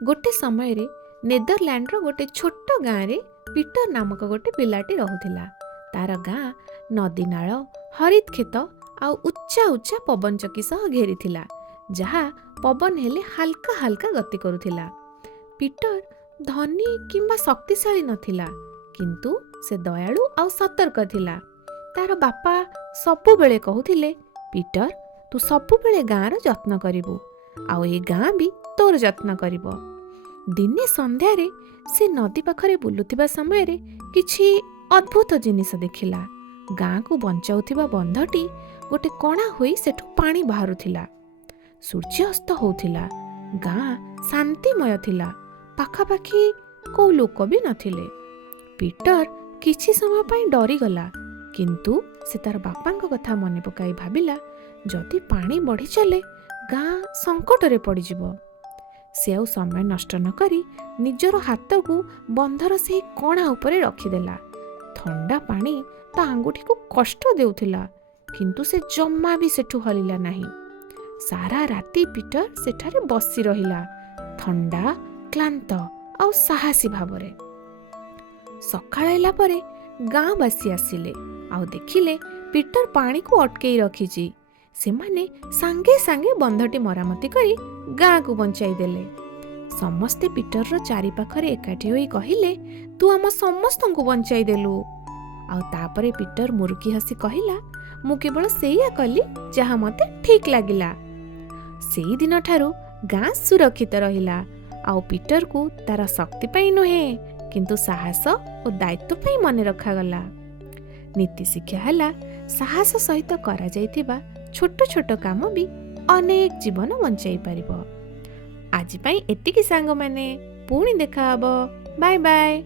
गोटे समय रे नेदरलैंड रो गोटे छोट गाँव रे पीटर नामक गोटे पिलाटी रहुथिला। तार गाँ नदी नाल हरित खेत आउ उच्चा उच्चा पवन चकी सह घेरीथिला, जहा पवन हेले हाल्का हाल्का गति करुथिला। पीटर धनी किंबा शक्तिशाली नथिला, किंतु से दयालु आउ सतर्क थिला। तार बापा सबुबेले कहुथिले, पीटर तू सबुबेले गाँर जत्न करिबु, आउ ए गाँ भी तोर जत्न करिबो। दिने संध्यारे से नदी पाखरे बुलुथिबा समय रे किछि अद्भुत जिनिस देखिला। गाँ को बंचाउथिबा बंधटी गोटे कणा होई सेठु पानी बाहरुथिला। सूर्य अस्त होउथिला। गाँ शांतिमय थिला। पाखापाखि को लोक भी नथिले। पीटर किछि समय पई डरी गला, किंतु से तार बापांक कथा मने पकाई भाबिला, जदि पानी बढ़ी चले गाँ संकट रे पड़ी जिवो। से आउ समय नष्ट न करी निजर हाथ को बंधर से कणा उपरे रखिदेला। ठंडा पानी ता आंगुठी को कष्ट देउथिला, किंतु से जम्मा भी सेठु हलिला नहीं। सारा राती पीटर सेठारे बसी रहिला, ठंडा क्लांत आउ साहसी भावरे। सकाळैला परे गाँवासी आसिले आउ देखिले पीटर पानी को अटकई रखिछि। सेमाने सांगे सांगे बंधटी मरामती करी गाँ को बंचाई देले। समस्ते पीटर रो चारि पाखरे एकाठी होई कहिले, तू आम समस्त को बंचाई देलु। आउ तापरे पीटर मुरुकी हसी कहिला, मु केवल सेया कली जहा मते ठीक लागिला। सेई दिन ठारू गाँ सुरक्षित रहिला। आउ पीटर को तार शक्ति पई नुहे, किंतु साहस और दायित्व पई मने रखा गला। नीति शिक्षा हला, साहस सहित करा जाइतिबा छोट छोट काम भी अनेक जीवन बंचाई पारिबो। आज पई एतिकी सांग माने, पुणी देखा हबो। Bye bye.